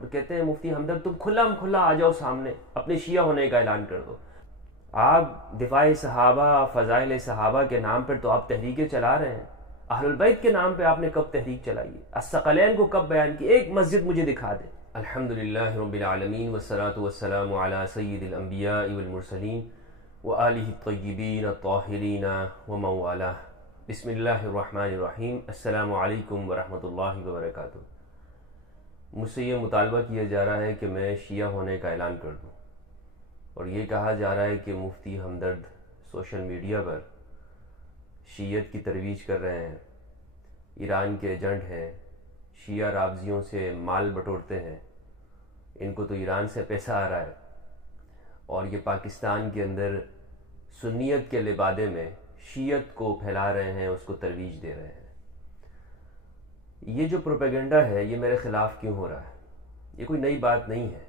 اور کہتے ہیں مفتی ہمدرد تم کھلا آ جاؤ سامنے، اپنے شیعہ ہونے کا اعلان کر دو۔ آپ دفاع صحابہ، فضائل صحابہ کے نام پر تو آپ تحریکیں چلا رہے ہیں، اہل البیت کے نام پہ آپ نے کب تحریک چلائی ہے؟ الثقلین کو کب بیان کی؟ ایک مسجد مجھے دکھا دیں۔ الحمدللہ رب العالمین والصلاة والسلام علی سید الانبیاء والمرسلین وآلہ الطیبین الطاہرین ومن والاه۔ بسم اللہ الرحمن الرحیم۔ السلام علیکم ورحمۃ اللہ وبرکاتہ۔ مجھ سے یہ مطالبہ کیا جا رہا ہے کہ میں شیعہ ہونے کا اعلان کر دوں، اور یہ کہا جا رہا ہے کہ مفتی ہمدرد سوشل میڈیا پر شیعت کی ترویج کر رہے ہیں، ایران کے ایجنٹ ہیں، شیعہ رافضیوں سے مال بٹورتے ہیں، ان کو تو ایران سے پیسہ آ رہا ہے، اور یہ پاکستان کے اندر سنیت کے لبادے میں شیعت کو پھیلا رہے ہیں، اس کو ترویج دے رہے ہیں۔ یہ جو پروپیگنڈا ہے یہ میرے خلاف کیوں ہو رہا ہے؟ یہ کوئی نئی بات نہیں ہے،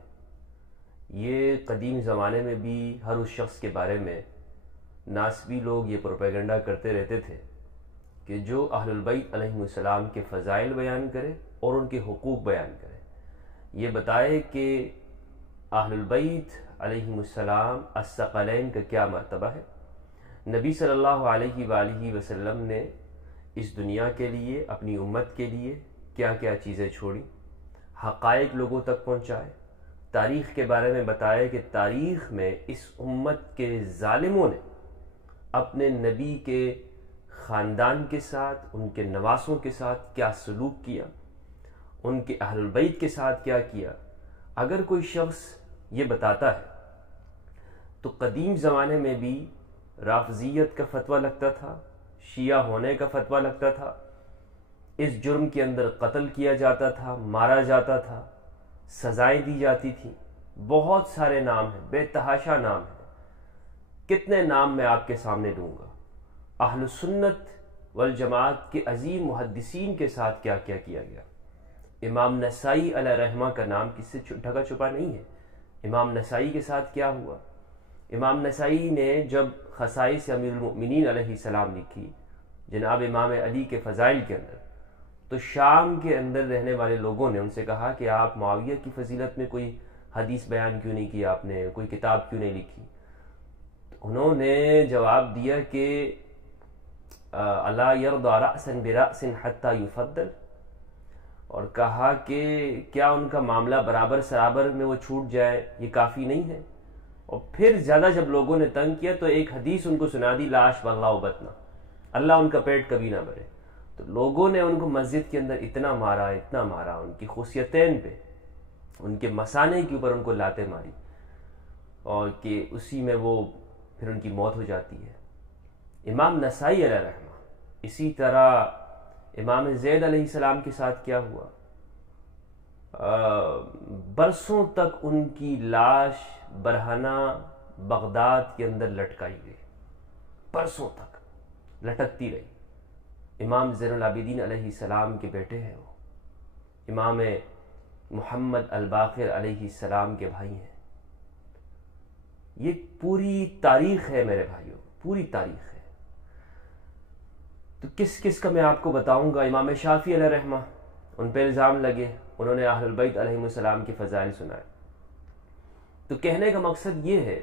یہ قدیم زمانے میں بھی ہر اس شخص کے بارے میں ناسبی لوگ یہ پروپیگنڈا کرتے رہتے تھے کہ جو اہل البیت علیہم السلام کے فضائل بیان کرے اور ان کے حقوق بیان کرے، یہ بتائے کہ اہل البیت علیہم السلام الثقلین کا کیا مرتبہ ہے، نبی صلی اللہ علیہ وآلہ وسلم نے اس دنیا کے لیے، اپنی امت کے لیے کیا کیا چیزیں چھوڑی، حقائق لوگوں تک پہنچائے، تاریخ کے بارے میں بتائے کہ تاریخ میں اس امت کے ظالموں نے اپنے نبی کے خاندان کے ساتھ، ان کے نواسوں کے ساتھ کیا سلوک کیا، ان کے اہل البیت کے ساتھ کیا کیا۔ اگر کوئی شخص یہ بتاتا ہے تو قدیم زمانے میں بھی رافضیت کا فتویٰ لگتا تھا، شیعہ ہونے کا فتویٰ لگتا تھا، اس جرم کے اندر قتل کیا جاتا تھا، مارا جاتا تھا، سزائیں دی جاتی تھیں۔ بہت سارے نام ہیں، بے تحاشا نام ہیں، کتنے نام میں آپ کے سامنے دوں گا۔ اہل سنت والجماعت کے عظیم محدثین کے ساتھ کیا کیا کیا گیا۔ امام نسائی علیہ رحمہ کا نام کس سے ڈھکا چھپا نہیں ہے۔ امام نسائی کے ساتھ کیا ہوا؟ امام نسائی نے جب خصائص امیر المؤمنین علیہ السلام لکھی، جناب امام علی کے فضائل کے اندر، تو شام کے اندر رہنے والے لوگوں نے ان سے کہا کہ آپ معاویہ کی فضیلت میں کوئی حدیث بیان کیوں نہیں کی، آپ نے کوئی کتاب کیوں نہیں لکھی؟ انہوں نے جواب دیا کہ الا یرضی رأسا برأس حتی یفضل، اور کہا کہ کیا ان کا معاملہ برابر سرابر میں وہ چھوٹ جائے یہ کافی نہیں ہے؟ اور پھر زیادہ جب لوگوں نے تنگ کیا تو ایک حدیث ان کو سنا دی، لاش واللہ بطنا، اللہ ان کا پیٹ کبھی نہ بھرے۔ تو لوگوں نے ان کو مسجد کے اندر اتنا مارا، ان کی خصیتین پہ، ان کے مثانے کے اوپر ان کو لاتیں ماری، اور کہ اسی میں وہ پھر ان کی موت ہو جاتی ہے۔ امام نسائی علیہ رحمہ، اسی طرح امام زید علیہ السلام کے ساتھ کیا ہوا؟ برسوں تک ان کی لاش برہنہ بغداد کے اندر لٹکائی گئی، برسوں تک لٹکتی رہی۔ امام زین العابدین علیہ السلام کے بیٹے ہیں وہ، امام محمد الباقر علیہ السلام کے بھائی ہیں۔ یہ پوری تاریخ ہے میرے بھائیوں، پوری تاریخ ہے۔ تو کس کس کا میں آپ کو بتاؤں گا؟ امام شافعی علیہ رحمہ، ان پہ الزام لگے، انہوں نے اہل البیت علیہم السلام کے فضائل سنائے۔ تو کہنے کا مقصد یہ ہے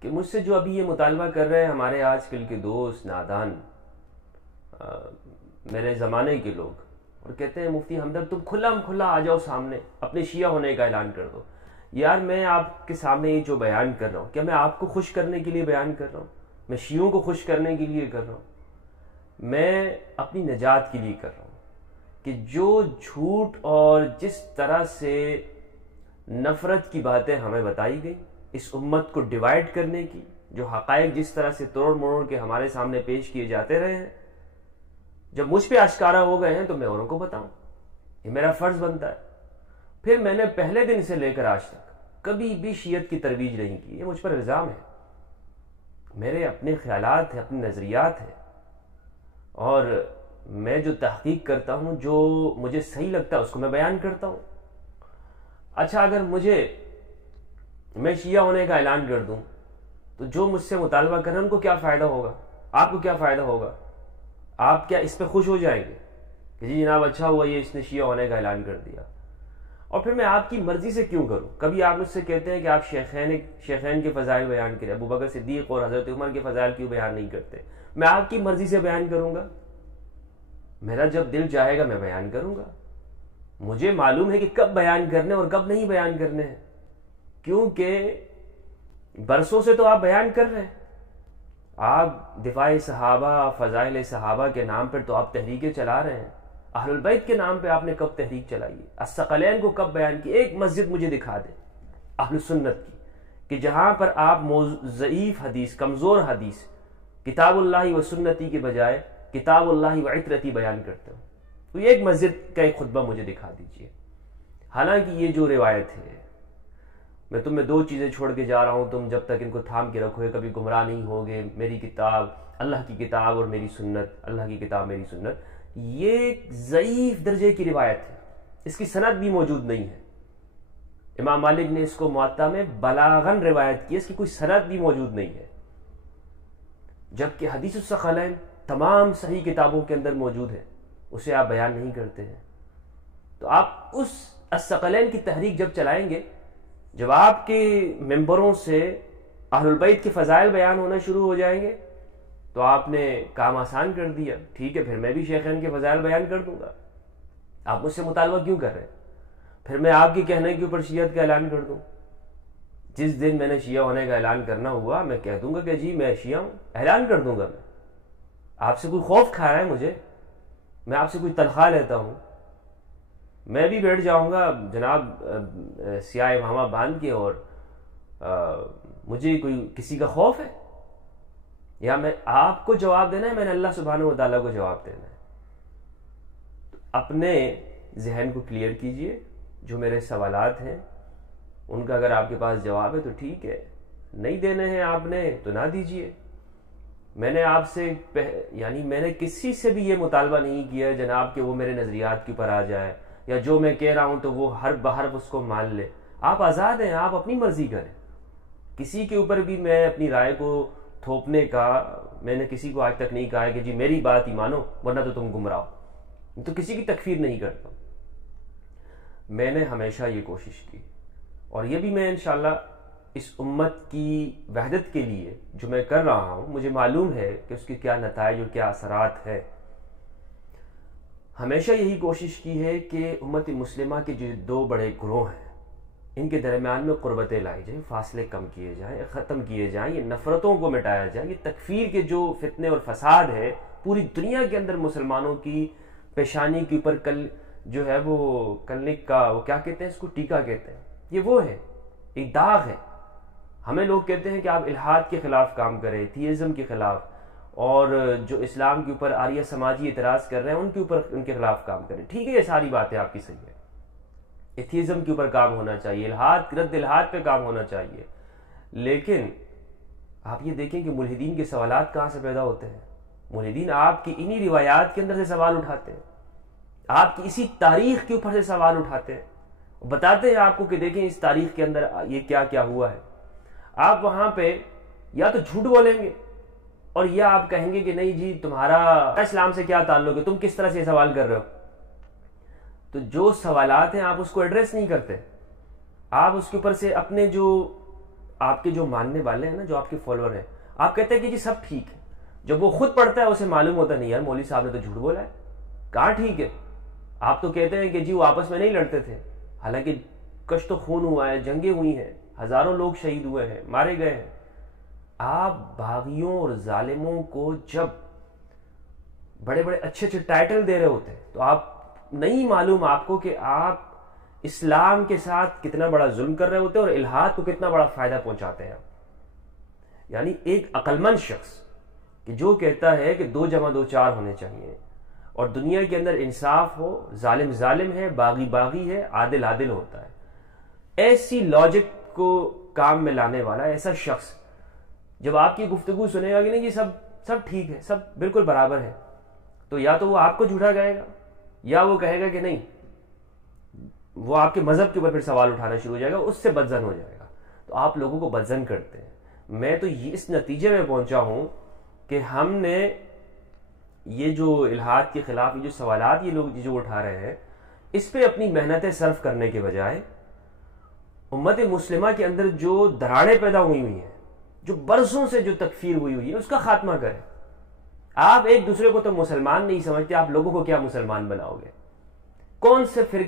کہ مجھ سے جو ابھی یہ مطالبہ کر رہے ہیں ہمارے آج کل کے دوست نادان، میرے زمانے کے لوگ، اور کہتے ہیں مفتی ہمدرد تم کھلا آ جاؤ سامنے، اپنے شیعہ ہونے کا اعلان کر دو۔ یار میں آپ کے سامنے یہ جو بیان کر رہا ہوں، کیا میں آپ کو خوش کرنے کے لیے بیان کر رہا ہوں؟ میں شیعوں کو خوش کرنے کے لیے کر رہا ہوں؟ میں اپنی نجات کے لیے کر رہا ہوں کہ جو جھوٹ اور جس طرح سے نفرت کی باتیں ہمیں بتائی گئی، اس امت کو ڈیوائیڈ کرنے کی، جو حقائق جس طرح سے توڑ مروڑ کے ہمارے سامنے پیش کیے جاتے رہے ہیں، جب مجھ پہ آشکارا ہو گئے ہیں تو میں اوروں کو بتاؤں، یہ میرا فرض بنتا ہے۔ پھر میں نے پہلے دن سے لے کر آج تک کبھی بھی شیعت کی ترویج نہیں کی، یہ مجھ پر الزام ہے۔ میرے اپنے خیالات ہیں، اپنے نظریات ہیں، اور میں جو تحقیق کرتا ہوں، جو مجھے صحیح لگتا ہے اس کو میں بیان کرتا ہوں۔ اچھا، اگر میں شیعہ ہونے کا اعلان کر دوں تو جو مجھ سے مطالبہ کر رہے ہیں ان کو کیا فائدہ ہوگا؟ آپ کو کیا فائدہ ہوگا؟ آپ کیا اس پہ خوش ہو جائیں گے کہ جی جناب اچھا ہوا یہ اس نے شیعہ ہونے کا اعلان کر دیا؟ اور پھر میں آپ کی مرضی سے کیوں کروں؟ کبھی آپ مجھ سے کہتے ہیں کہ آپ شیخین کے فضائل بیان کریں، ابو بکر صدیق اور حضرت عمر کے فضائل کیوں بیان نہیں کرتے؟ میں آپ کی مرضی سے بیان کروں گا؟ میرا جب دل چاہے گا میں بیان کروں گا. مجھے معلوم ہے کہ کب بیان کرنے اور کب نہیں بیان کرنے ہیں، کیونکہ برسوں سے تو آپ بیان کر رہے ہیں. آپ دفاع صحابہ، فضائل صحابہ کے نام پر تو آپ تحریکیں چلا رہے ہیں. اہل البیت کے نام پہ آپ نے کب تحریک چلائی؟ الثقلین کو کب بیان کی؟ ایک مسجد مجھے دکھا دیں اہل سنت کی کہ جہاں پر آپ ضعیف حدیث، کمزور حدیث، کتاب اللہ و سنتی کے بجائے کتاب اللہ و عترتی بیان کرتے ہو. تو یہ ایک مسجد کا ایک خطبہ مجھے دکھا دیجئے. حالانکہ یہ جو روایت ہے، میں تمہیں دو چیزیں چھوڑ کے جا رہا ہوں، تم جب تک ان کو تھام کے رکھو گے کبھی گمراہ نہیں ہوگے. میری کتاب اللہ کی کتاب اور میری سنت، اللہ کی کتاب میری سنت. یہ ایک ضعیف درجے کی روایت ہے، اس کی سند بھی موجود نہیں ہے. امام مالک نے اس کو موطا میں بلاغن روایت کی، اس کی کوئی سند بھی موجود نہیں ہے. جبکہ حدیث الثقلین تمام صحیح کتابوں کے اندر موجود ہے، اسے آپ بیان نہیں کرتے ہیں. تو آپ اس الثقلین کی تحریک جب چلائیں گے، جب آپ کے ممبروں سے اہل البیت کے فضائل بیان ہونا شروع ہو جائیں گے تو آپ نے کام آسان کر دیا. ٹھیک ہے، پھر میں بھی شیخین کے فضائل بیان کر دوں گا. آپ مجھ سے مطالبہ کیوں کر رہے ہیں؟ پھر میں آپ کے کہنے کے اوپر شیعت کا اعلان کر دوں. جس دن میں نے شیعہ ہونے کا اعلان کرنا ہوا میں کہہ دوں گا کہ جی میں شیعہ ہوں، اعلان کر دوں گا. میں آپ سے کوئی خوف کھا رہا ہے مجھے؟ میں آپ سے کوئی تنخواہ لیتا ہوں؟ میں بھی بیٹھ جاؤں گا جناب سیاہ امامہ باندھ کے، اور مجھے کوئی کسی کا خوف ہے؟ یا میں آپ کو جواب دینا ہے، میں نے اللہ سبحانہ و تعالیٰ کو جواب دینا ہے. اپنے ذہن کو کلیئر کیجئے. جو میرے سوالات ہیں ان کا اگر آپ کے پاس جواب ہے تو ٹھیک ہے، نہیں دینے ہیں آپ نے تو نہ دیجئے. میں نے آپ سے میں نے کسی سے بھی یہ مطالبہ نہیں کیا جناب کہ وہ میرے نظریات کے اوپر آ جائے، یا جو میں کہہ رہا ہوں تو وہ ہر بحرف اس کو مان لے. آپ آزاد ہیں، آپ اپنی مرضی کریں. کسی کے اوپر بھی میں اپنی رائے کو تھوپنے کا، میں نے کسی کو آج تک نہیں کہا کہ جی میری بات ہی مانو ورنہ تو تم گمراہ ہو. تو کسی کی تکفیر نہیں کرتا. میں نے ہمیشہ یہ کوشش کی، اور یہ بھی میں انشاءاللہ اس امت کی وحدت کے لیے جو میں کر رہا ہوں، مجھے معلوم ہے کہ اس کے کیا نتائج اور کیا اثرات ہیں. ہمیشہ یہی کوشش کی ہے کہ امت مسلمہ کے جو دو بڑے گروہ ہیں ان کے درمیان میں قربتیں لائی جائیں، فاصلے کم کیے جائیں، ختم کیے جائیں، یہ نفرتوں کو مٹایا جائے. یہ تکفیر کے جو فتنے اور فساد ہے پوری دنیا کے اندر مسلمانوں کی پیشانی کے اوپر جو ہے وہ کلنک کا وہ کیا کہتے ہیں اس کو، ٹیکا کہتے ہیں. یہ وہ ہے، ایک داغ ہے. ہمیں لوگ کہتے ہیں کہ آپ الحاد کے خلاف کام کریں، تھیزم کے خلاف، اور جو اسلام کے اوپر آریہ سماجی اعتراض کر رہے ہیں ان کے خلاف کام کریں. ٹھیک ہے، یہ ساری باتیں آپ کی صحیح ہے. ایتھیزم کے اوپر کام ہونا چاہیے، رد الحاد پہ کام ہونا چاہیے. لیکن آپ یہ دیکھیں کہ ملحدین کے سوالات کہاں سے پیدا ہوتے ہیں. ملحدین آپ کی انہی روایات کے اندر سے سوال اٹھاتے ہیں، آپ کی اسی تاریخ کے اوپر سے سوال اٹھاتے ہیں، بتاتے ہیں آپ کو کہ دیکھیں اس تاریخ کے اندر یہ کیا کیا ہوا ہے. آپ وہاں پہ یا تو جھوٹ بولیں گے اور یا آپ کہیں گے کہ نہیں جی تمہارا اسلام سے کیا تعلق ہے، تم کس طرح سے یہ سوال کر رہے ہو. تو جو سوالات ہیں آپ اس کو ایڈریس نہیں کرتے. آپ اس کے اوپر سے اپنے جو آپ کے جو ماننے والے ہیں نا، جو آپ کے فالوور ہیں، آپ کہتے ہیں کہ جی سب ٹھیک ہے. جب وہ خود پڑھتا ہے اسے معلوم ہوتا نہیں یار مولوی صاحب نے تو جھوٹ بولا ہے، کہاں ٹھیک ہے. آپ تو کہتے ہیں کہ جی وہ آپس میں نہیں لڑتے تھے، حالانکہ کشت و خون ہوا ہے، جنگیں ہوئی ہیں، ہزاروں لوگ شہید ہوئے ہیں، مارے گئے ہیں. آپ باغیوں اور ظالموں کو جب بڑے بڑے اچھے اچھے ٹائٹل دے رہے ہوتے ہیں تو آپ نہیں معلوم آپ کو کہ آپ اسلام کے ساتھ کتنا بڑا ظلم کر رہے ہوتے ہیں اور الحاد کو کتنا بڑا فائدہ پہنچاتے ہیں. یعنی ایک عقل مند شخص کہ جو کہتا ہے کہ 2 + 2 4 ہونے چاہیے اور دنیا کے اندر انصاف ہو، ظالم ظالم ہے، باغی باغی ہے، عادل عادل ہوتا ہے، ایسی لاجک کو کام میں لانے والا ایسا شخص جب آپ کی گفتگو سنے گا کہ نہیں یہ سب ٹھیک ہے، سب بالکل برابر ہے، تو یا تو وہ آپ کو جھوٹا کہے گا یا وہ کہے گا کہ نہیں، وہ آپ کے مذہب کے اوپر پھر سوال اٹھانا شروع ہو جائے گا، اس سے بدزن ہو جائے گا. تو آپ لوگوں کو بدزن کرتے ہیں. میں تو اس نتیجے میں پہنچا ہوں کہ ہم نے یہ جو الحاد کے خلاف یہ جو سوالات یہ لوگ جو اٹھا رہے ہیں، اس پہ اپنی محنتیں صرف کرنے کے بجائے امت مسلمہ کے اندر جو دراڑیں پیدا ہوئی ہیں، جو برسوں سے جو تکفیر ہوئی ہے، اس کا خاتمہ کریں۔ آپ ایک دوسرے کو تو مسلمان نہیں سمجھتے، آپ لوگوں کو کیا مسلمان بناؤ گے؟ کون سے فرقے